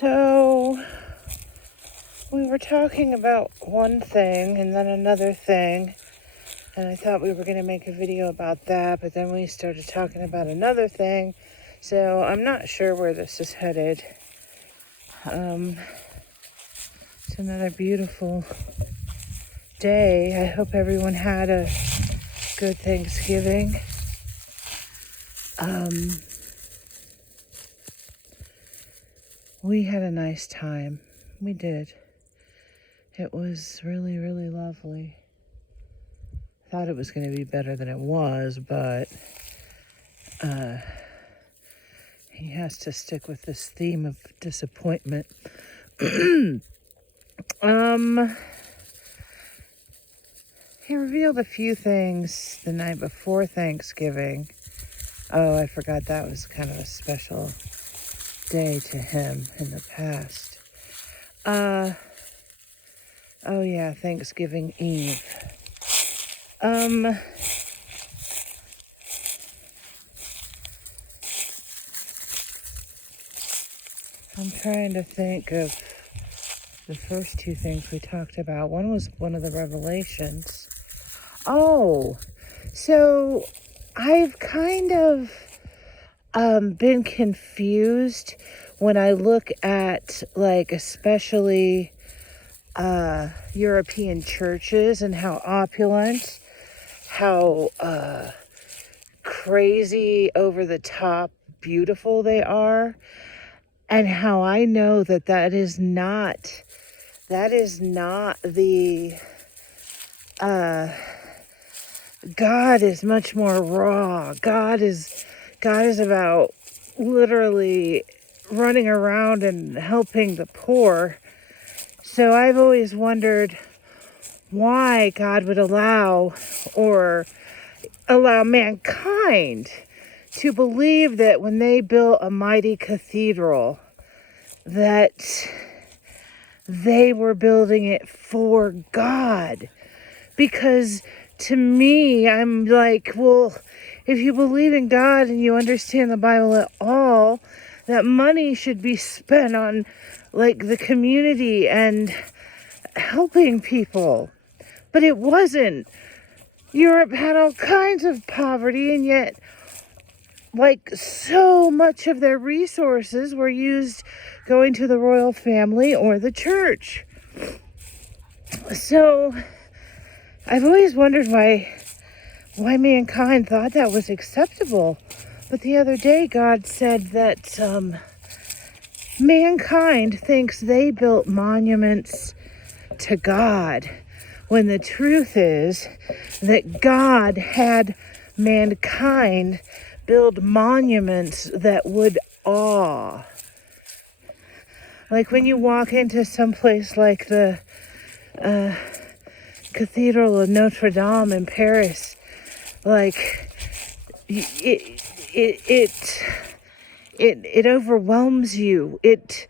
So we were talking about one thing and then another thing, and I thought we were going to make a video about that, but then we started talking about another thing, so I'm not sure where this is headed. It's another beautiful day. I hope everyone had a good Thanksgiving. We had a nice time. We did. It was really, really lovely. Thought it was going to be better than it was, but he has to stick with this theme of disappointment. He revealed a few things the night before Thanksgiving. Oh, I forgot that was kind of a special day to him in the past. Oh yeah, Thanksgiving Eve. I'm trying to think of the first two things we talked about. One was one of the revelations. Oh, so I've kind of been confused when I look at, like, especially European churches and how opulent, how crazy, over the top, beautiful they are, and how I know that is not the God is much more raw. God is about literally running around and helping the poor. So I've always wondered why God would allow mankind to believe that when they built a mighty cathedral, that they were building it for God. Because to me, I'm like, well, if you believe in God and you understand the Bible at all, that money should be spent on, like, the community and helping people. But it wasn't. Europe had all kinds of poverty, and yet, like, so much of their resources were used going to the royal family or the church. So I've always wondered why mankind thought that was acceptable. But the other day, God said that mankind thinks they built monuments to God, when the truth is that God had mankind build monuments that would awe. Like when you walk into some place like the Cathedral of Notre Dame in Paris, like it overwhelms you. It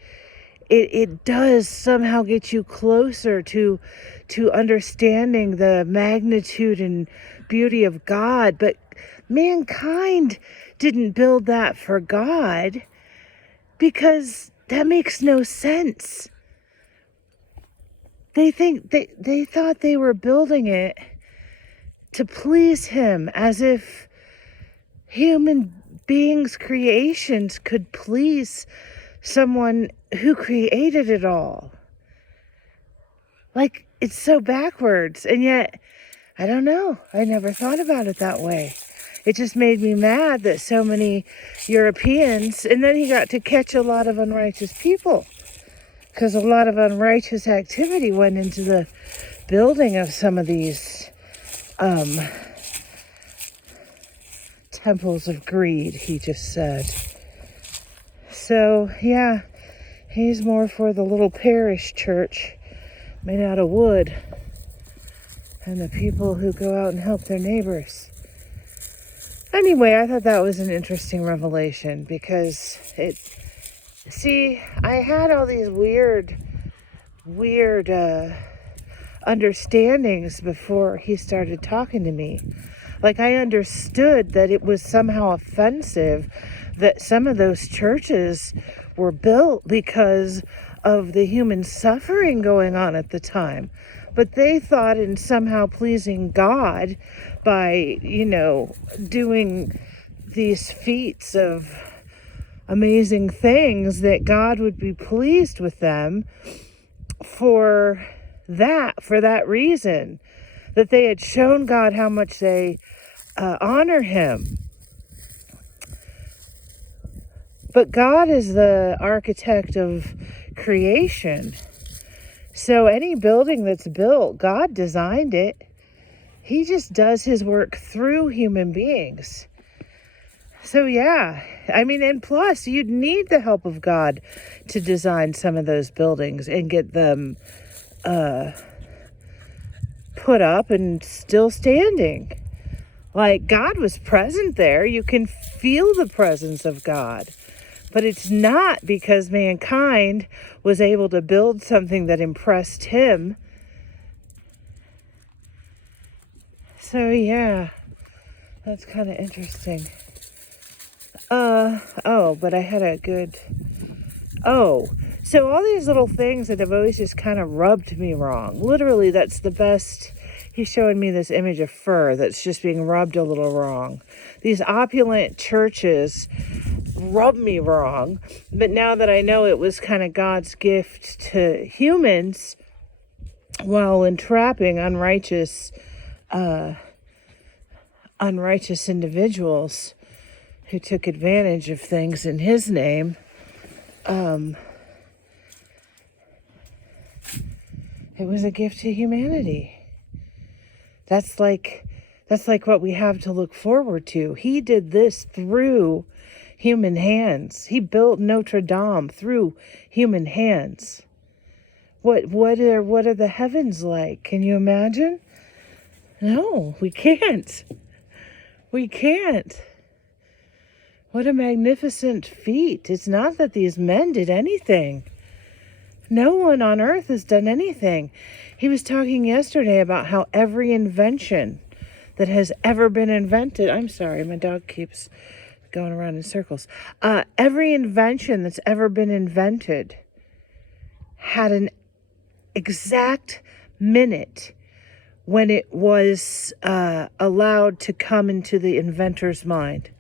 does somehow get you closer to understanding the magnitude and beauty of God. But mankind didn't build that for God, because that makes no sense. They thought they were building it to please him, as if human beings' creations could please someone who created it all. Like, it's so backwards, and yet, I don't know, I never thought about it that way. It just made me mad that so many Europeans, and then he got to catch a lot of unrighteous people, because a lot of unrighteous activity went into the building of some of these temples of greed, he just said. So, yeah, he's more for the little parish church made out of wood and the people who go out and help their neighbors. Anyway, I thought that was an interesting revelation, because I had all these weird understandings before he started talking to me. Like, I understood that it was somehow offensive that some of those churches were built because of the human suffering going on at the time. But they thought in somehow pleasing God by, doing these feats of amazing things, that God would be pleased with them for that reason, that they had shown God how much they honor him. But God is the architect of creation. So any building that's built, God designed it. He just does his work through human beings. So yeah, and plus you'd need the help of God to design some of those buildings and get them put up and still standing. Like, God was present there. You can feel the presence of God. But it's not because mankind was able to build something that impressed him. So yeah, that's kind of interesting. But I had a good... So all these little things that have always just kind of rubbed me wrong. Literally, that's the best... He's showing me this image of fur that's just being rubbed a little wrong. These opulent churches rub me wrong. But now that I know it was kind of God's gift to humans while entrapping unrighteous individuals who took advantage of things in his name, it was a gift to humanity. That's like what we have to look forward to. He did this through human hands. He built Notre Dame through human hands. What are the heavens like? Can you imagine? No, we can't. We can't. What a magnificent feat. It's not that these men did anything. No one on earth has done anything. He was talking yesterday about how every invention that has ever been invented... I'm sorry, my dog keeps going around in circles. Every invention that's ever been invented had an exact minute when it was allowed to come into the inventor's mind.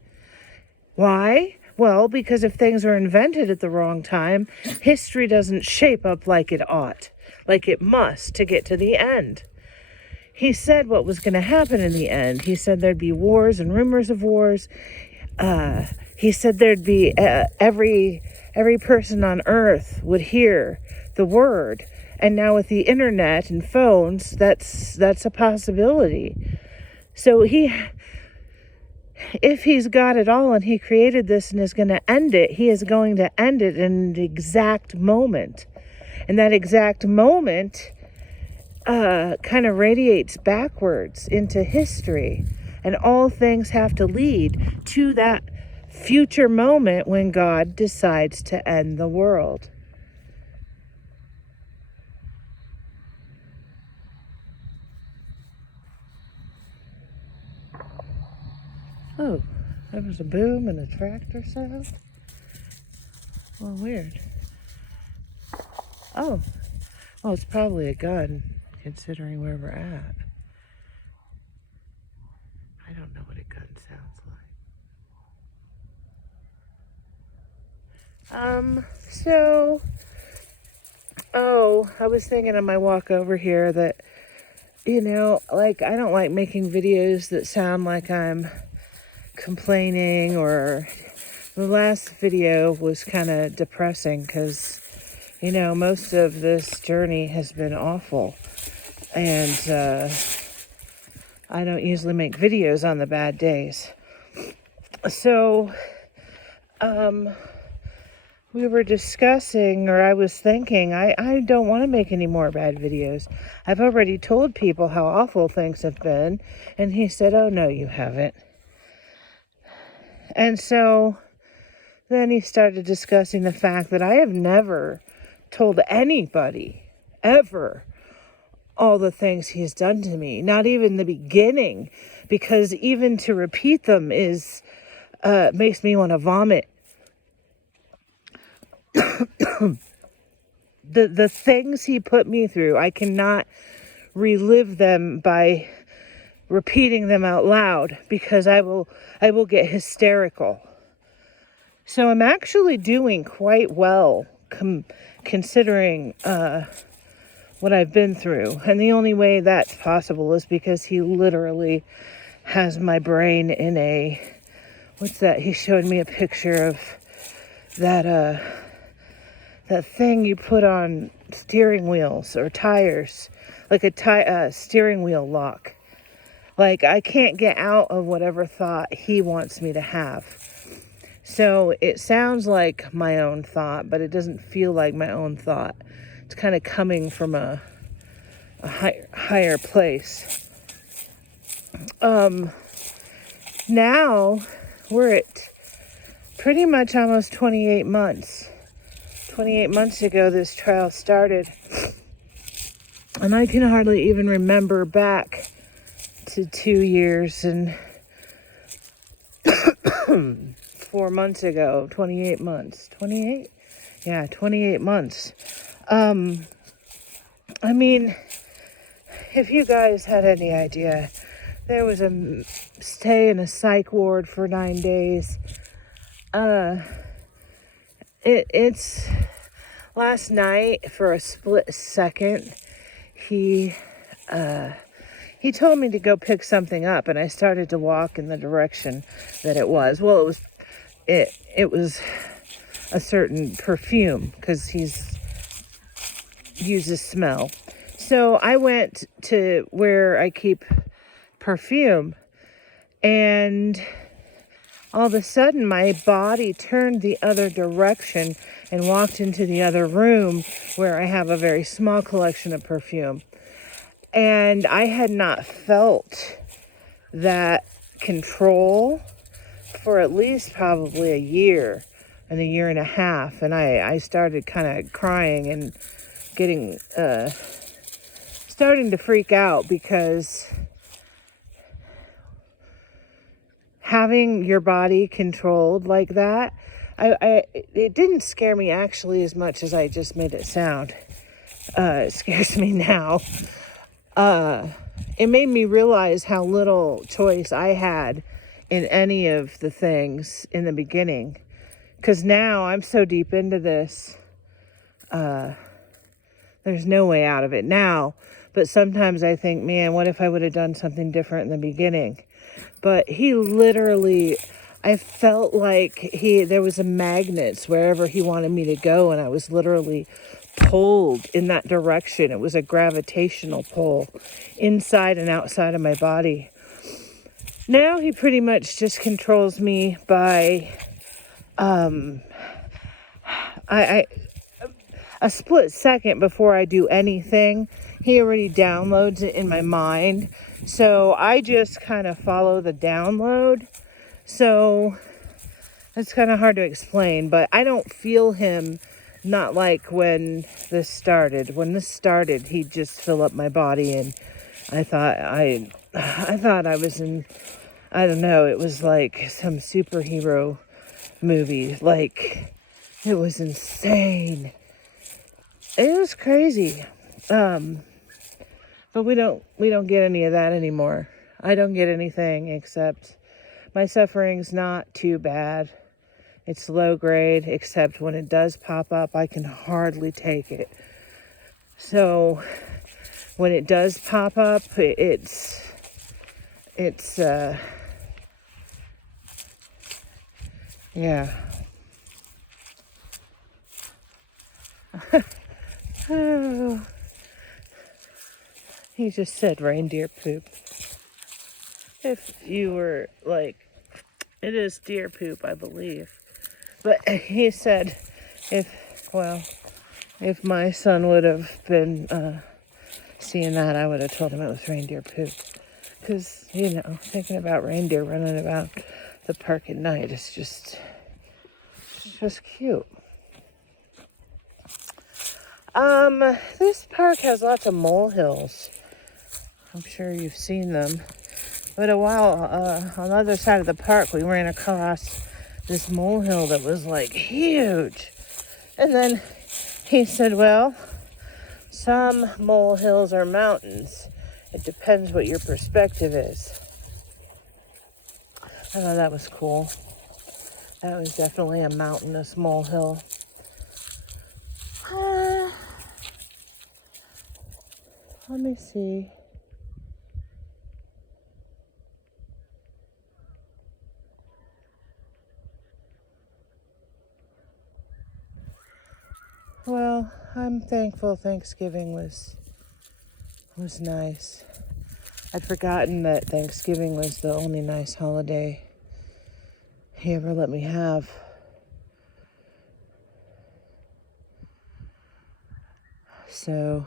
Why? Well, because if things are invented at the wrong time, history doesn't shape up like it ought, like it must, to get to the end. He said what was going to happen in the end. He said there'd be wars and rumors of wars. He said there'd be every person on earth would hear the word. And now with the internet and phones, that's a possibility. So if he's got it all and he created this and is going to end it, he is going to end it in the exact moment. And that exact moment kind of radiates backwards into history. And all things have to lead to that future moment when God decides to end the world. Oh, that was a boom and a tractor sound. Well, weird. Oh, well, it's probably a gun, considering where we're at. I don't know what a gun sounds like. I was thinking on my walk over here that, I don't like making videos that sound like I'm complaining, or the last video was kind of depressing because, most of this journey has been awful, and I don't usually make videos on the bad days. So, we were discussing, or I was thinking, I don't want to make any more bad videos. I've already told people how awful things have been, and he said, oh no, you haven't. And so then he started discussing the fact that I have never told anybody, ever, all the things he's done to me. Not even the beginning, because even to repeat them makes me want to vomit the things he put me through, I cannot relive them by repeating them out loud, because I will get hysterical. So I'm actually doing quite well considering what I've been through. And the only way that's possible is because he literally has my brain in a, what's that? He showed me a picture of that that thing you put on steering wheels or tires, like a steering wheel lock. Like, I can't get out of whatever thought he wants me to have. So it sounds like my own thought, but it doesn't feel like my own thought. It's kind of coming from a higher place. Now we're at pretty much almost 28 months. 28 months ago, this trial started. And I can hardly even remember back to 2 years and 4 months ago, 28 months. 28? Yeah, 28 months. I mean, if you guys had any idea, there was a stay in a psych ward for 9 days. It's last night, for a split second, he told me to go pick something up, and I started to walk in the direction that it was. Well, it was a certain perfume, because he uses smell. So I went to where I keep perfume, and all of a sudden my body turned the other direction and walked into the other room where I have a very small collection of perfume. And I had not felt that control for at least probably a year and a year and a half. And I started kind of crying and getting, starting to freak out, because having your body controlled like that, it didn't scare me actually as much as I just made it sound. It scares me now. It made me realize how little choice I had in any of the things in the beginning. Because now I'm so deep into this, there's no way out of it now. But sometimes I think, man, what if I would have done something different in the beginning? But he literally, I felt like there was a magnet wherever he wanted me to go, and I was literally pulled in that direction. It was a gravitational pull inside and outside of my body. Now he pretty much just controls me by a split second before I do anything. He already downloads it in my mind. So I just kind of follow the download. So it's kind of hard to explain, but I don't feel him, not like when this started. When this started, he'd just fill up my body, and I thought I was in, I don't know, it was like some superhero movie. Like, it was insane. It was crazy. But we don't get any of that anymore. I don't get anything, except my suffering's not too bad. It's low grade, except when it does pop up, I can hardly take it. So when it does pop up, it's yeah. Oh. He just said reindeer poop. If you were like, it is deer poop, I believe. But he said if my son would have been seeing that, I would have told him it was reindeer poop. Because, thinking about reindeer running about the park at night is just cute. This park has lots of molehills. I'm sure you've seen them. But a while, on the other side of the park, we ran across this molehill that was like huge. And then he said, well, some molehills are mountains. It depends what your perspective is. I thought that was cool. That was definitely a mountainous molehill. Let me see. Well, I'm thankful Thanksgiving was nice. I'd forgotten that Thanksgiving was the only nice holiday he ever let me have. So,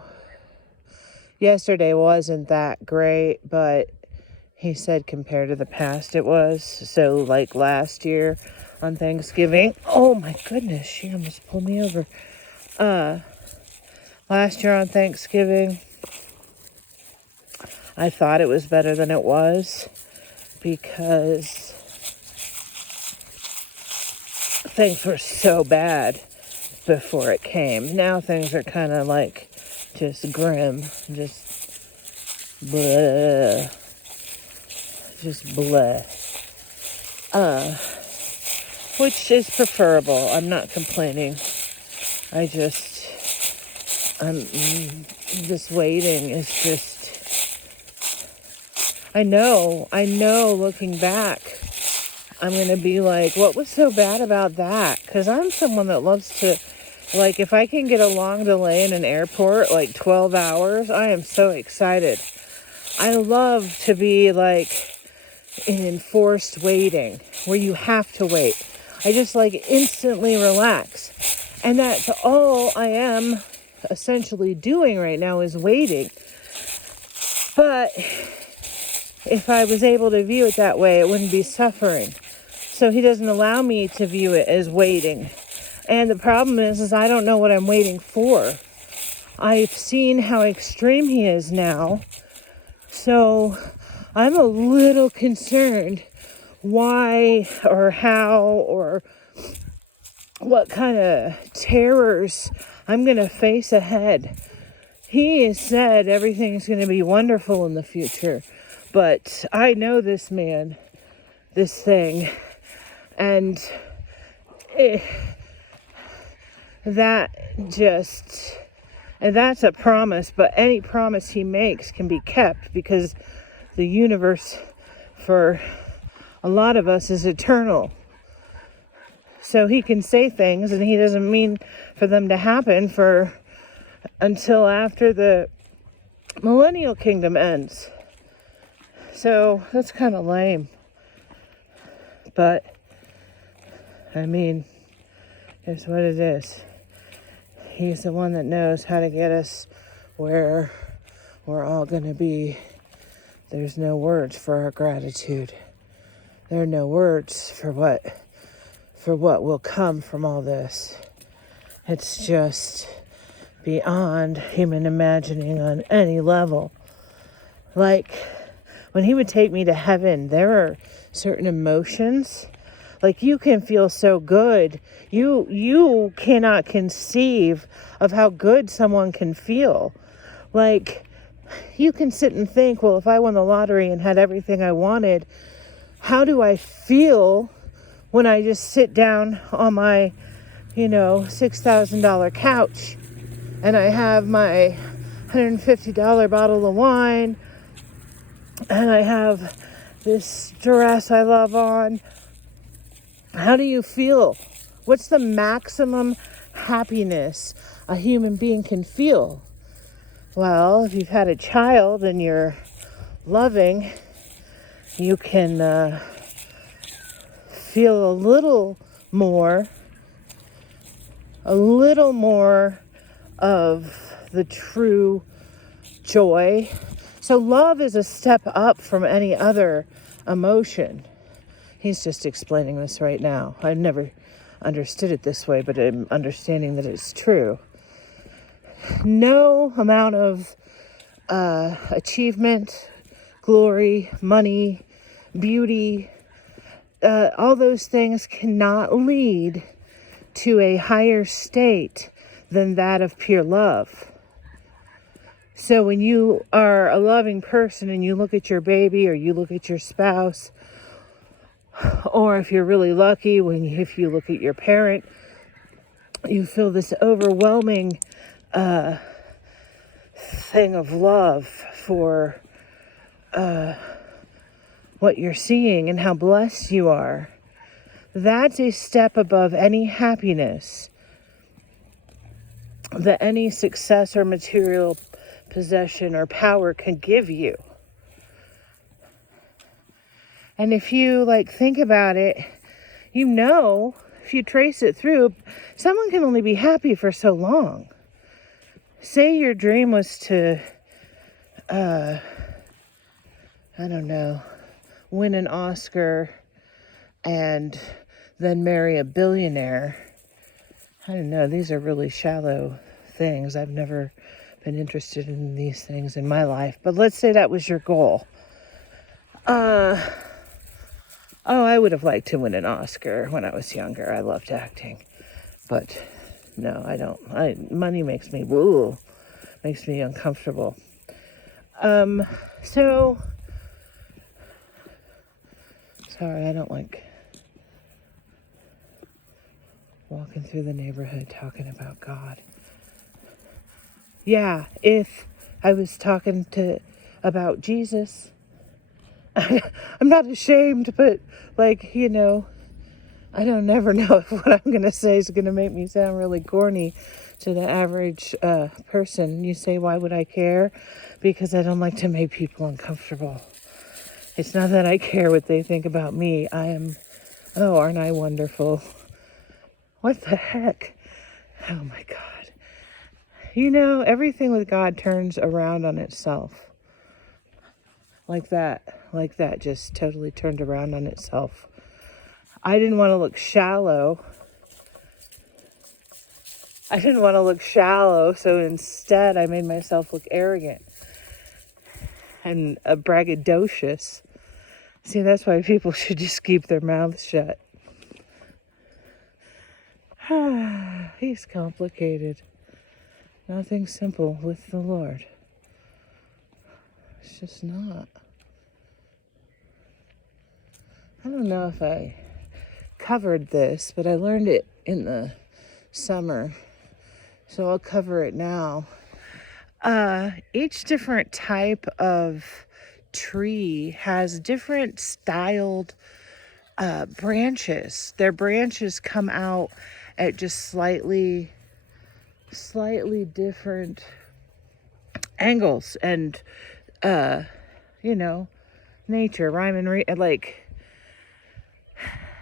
yesterday wasn't that great, but he said compared to the past it was. So, like last year on Thanksgiving, oh my goodness, she almost pulled me over. Last year on Thanksgiving, I thought it was better than it was because things were so bad before it came. Now things are kind of like just grim, just bleh, which is preferable. I'm not complaining. I'm just waiting is just, I know looking back, I'm going to be like, what was so bad about that? Because I'm someone that loves to, like, if I can get a long delay in an airport, like 12 hours, I am so excited. I love to be, like, in enforced waiting, where you have to wait. I just, like, instantly relax. And that's all I am essentially doing right now is waiting. But if I was able to view it that way, it wouldn't be suffering. So he doesn't allow me to view it as waiting. And the problem is I don't know what I'm waiting for. I've seen how extreme he is now. So I'm a little concerned why or how or what kind of terrors I'm going to face ahead. He has said everything's going to be wonderful in the future. But I know this man, this thing, and that's a promise, but any promise he makes can be kept because the universe for a lot of us is eternal. So he can say things and he doesn't mean for them to happen until after the millennial kingdom ends. So that's kind of lame. But I mean, it's what it is. He's the one that knows how to get us where we're all going to be. There's no words for our gratitude. There are no words for what will come from all this. It's just beyond human imagining on any level. Like, when he would take me to heaven, there are certain emotions. Like, you can feel so good. You cannot conceive of how good someone can feel. Like, you can sit and think, well, if I won the lottery and had everything I wanted, how do I feel when I just sit down on my, $6,000 couch and I have my $150 bottle of wine and I have this dress I love on? How do you feel? What's the maximum happiness a human being can feel? Well, if you've had a child and you're loving, you can feel a little more of the true joy. So love is a step up from any other emotion. He's just explaining this right now. I've never understood it this way, but I'm understanding that it's true. No amount of achievement, glory, money, beauty, all those things cannot lead to a higher state than that of pure love. So when you are a loving person and you look at your baby or you look at your spouse, or if you're really lucky, if you look at your parent, you feel this overwhelming thing of love for what you're seeing and how blessed you are. That's a step above any happiness that any success or material possession or power can give you. And if you think about it, if you trace it through, someone can only be happy for so long. Say your dream was to, I don't know, win an Oscar and then marry a billionaire. I don't know, these are really shallow things. I've never been interested in these things in my life. But let's say that was your goal. I would have liked to win an Oscar when I was younger. I loved acting. But no, I don't. Money makes me uncomfortable. So, sorry, I don't like walking through the neighborhood talking about God. Yeah, if I was talking about Jesus, I'm not ashamed, but I don't never know if what I'm going to say is going to make me sound really corny to the average person. You say, why would I care? Because I don't like to make people uncomfortable. It's not that I care what they think about me. Aren't I wonderful? What the heck? Oh my God. Everything with God turns around on itself. Like that, just totally turned around on itself. I didn't want to look shallow. So instead I made myself look arrogant and braggadocious. See, that's why people should just keep their mouths shut. He's complicated. Nothing simple with the Lord. It's just not. I don't know if I covered this, but I learned it in the summer, so I'll cover it now. Each different type of tree has different styled branches. Their branches come out at just slightly different angles, and nature, rhyme and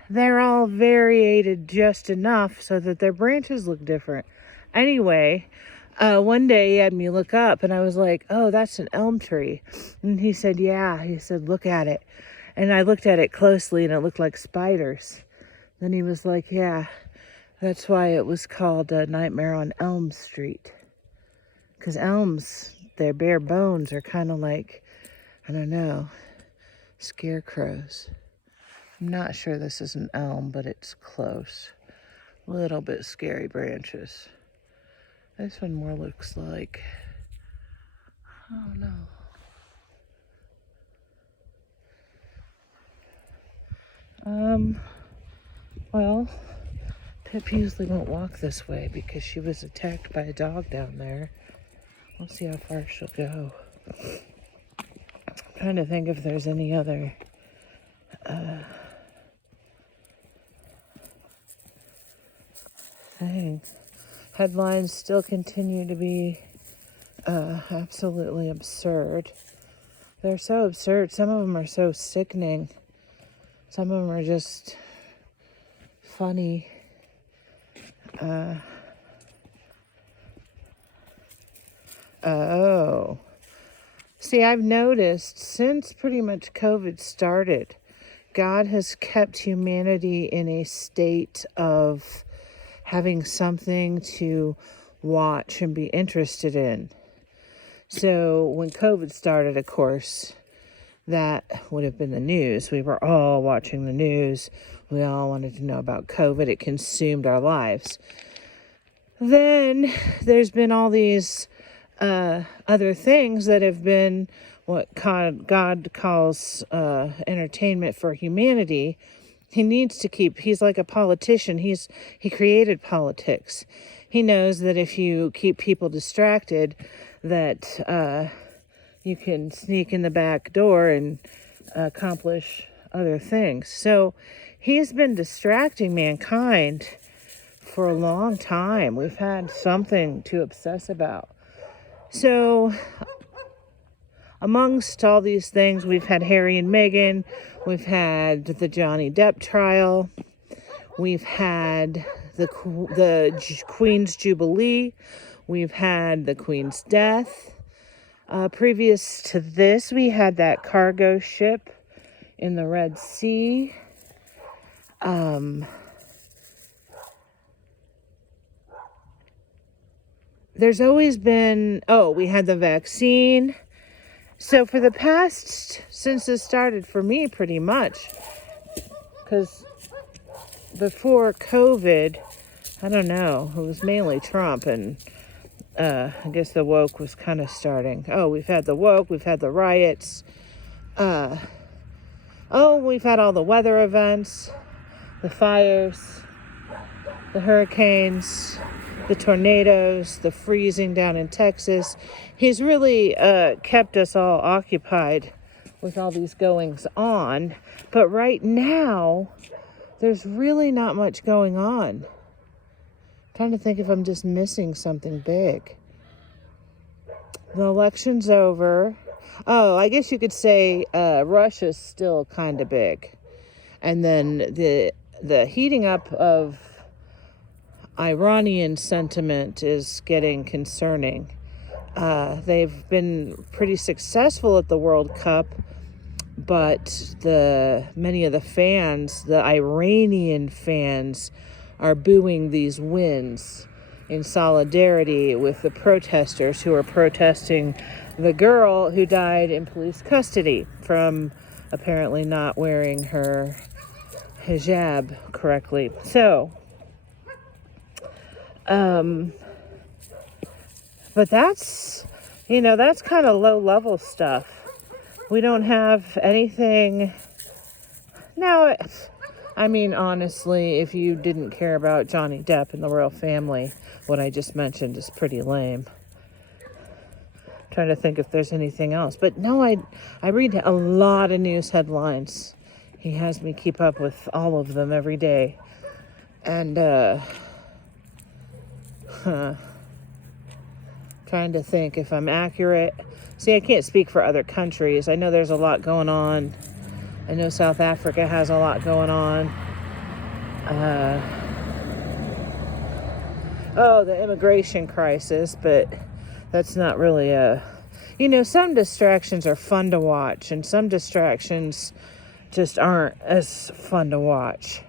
they're all variated just enough so that their branches look different. Anyway, one day he had me look up and I was like, oh, that's an elm tree. And he said, yeah. He said, look at it. And I looked at it closely and it looked like spiders. Then he was like, yeah, that's why it was called Nightmare on Elm Street. Because elms, their bare bones are kind of like, I don't know, scarecrows. I'm not sure this is an elm, but it's close. A little bit scary branches. This one more looks like, I don't know. Well, Pip usually won't walk this way because she was attacked by a dog down there. We'll see how far she'll go. I'm trying to think if there's any other thing. Headlines still continue to be absolutely absurd. They're so absurd. Some of them are so sickening. Some of them are just funny. See, I've noticed since pretty much COVID started, God has kept humanity in a state of having something to watch and be interested in. So when COVID started, of course, that would have been the news. We were all watching the news. We all wanted to know about COVID. It consumed our lives. Then there's been all these other things that have been what God calls entertainment for humanity. He needs to he's like a politician. He created politics. He knows that if you keep people distracted, that you can sneak in the back door and accomplish other things. So he's been distracting mankind for a long time. We've had something to obsess about. So amongst all these things, we've had Harry and Meghan, we've had the Johnny Depp trial, we've had the Queen's Jubilee, we've had the Queen's death. Previous to this, we had that cargo ship in the Red Sea. There's always been, we had the vaccine. So for the past, since this started for me pretty much, because before COVID, I don't know, it was mainly Trump, and I guess the woke was kind of starting. We've had the woke, we've had the riots. We've had all the weather events, the fires, the hurricanes, the tornadoes, the freezing down in Texas. He's really kept us all occupied with all these goings on. But right now, there's really not much going on. I'm trying to think if I'm just missing something big. The election's over. I guess you could say Russia's still kind of big. And then the heating up of Iranian sentiment is getting concerning. They've been pretty successful at the World Cup, but many of the fans, the Iranian fans, are booing these wins in solidarity with the protesters who are protesting the girl who died in police custody from apparently not wearing her hijab correctly. So, but that's kind of low level stuff. We don't have anything now. I mean, honestly, if you didn't care about Johnny Depp and the royal family, what I just mentioned is pretty lame. Trying to think if there's anything else. But no, I read a lot of news headlines. He has me keep up with all of them every day. And, trying to think if I'm accurate. See, I can't speak for other countries. I know there's a lot going on. I know South Africa has a lot going on. The immigration crisis, but that's not really some distractions are fun to watch, and some distractions just aren't as fun to watch.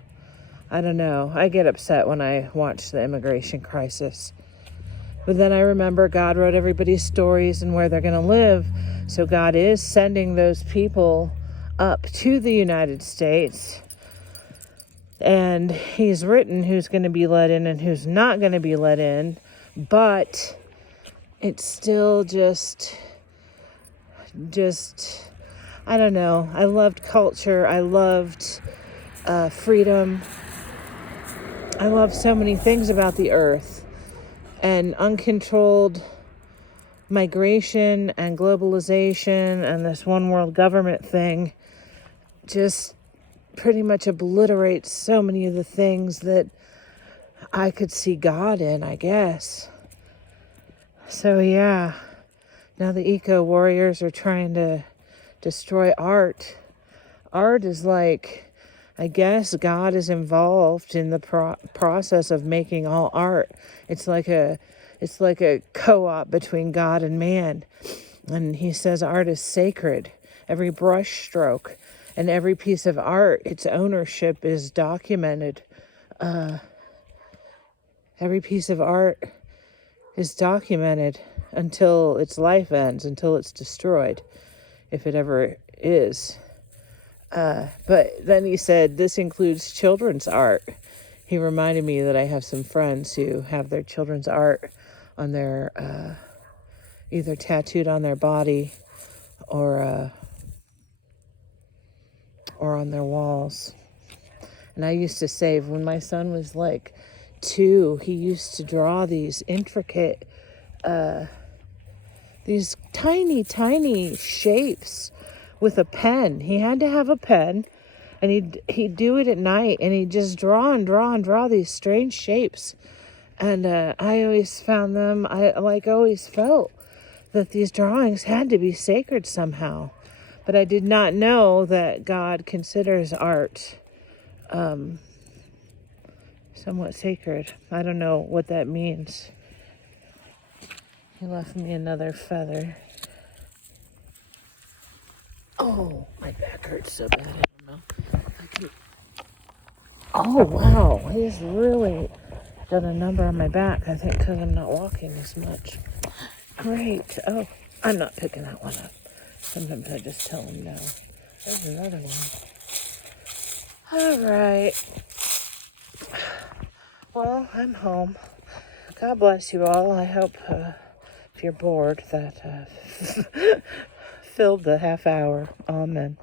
I don't know. I get upset when I watch the immigration crisis. But then I remember God wrote everybody's stories and where they're going to live. So God is sending those people up to the United States. And he's written who's going to be let in and who's not going to be let in. But it's still just, I don't know. I loved culture. I loved freedom. I love so many things about the earth. And uncontrolled migration and globalization and this one world government thing just pretty much obliterates so many of the things that I could see God in, I guess. So yeah, now the eco warriors are trying to destroy art. Art is like, I guess God is involved in the process of making all art. It's like a co-op between God and man. And he says art is sacred. Every brush stroke and every piece of art, its ownership is documented. Every piece of art is documented until its life ends, until it's destroyed. if it ever is. But then he said this includes children's art. He reminded me that I have some friends who have their children's art on their, either tattooed on their body or on their walls. And I used to save, when my son was like 2, he used to draw these intricate, these tiny, tiny shapes with a pen. He had to have a pen, and he'd do it at night, and he'd just draw and draw and draw these strange shapes. And I always found them, I always felt that these drawings had to be sacred somehow. But I did not know that God considers art somewhat sacred. I don't know what that means. He left me another feather. Oh, my back hurts so bad. I don't know. Oh, wow. He's really done a number on my back, I think, because I'm not walking as much. Great. Oh, I'm not picking that one up. Sometimes I just tell him no. There's another one. All right. Well, I'm home. God bless you all. I hope if you're bored that filled the half hour. Amen.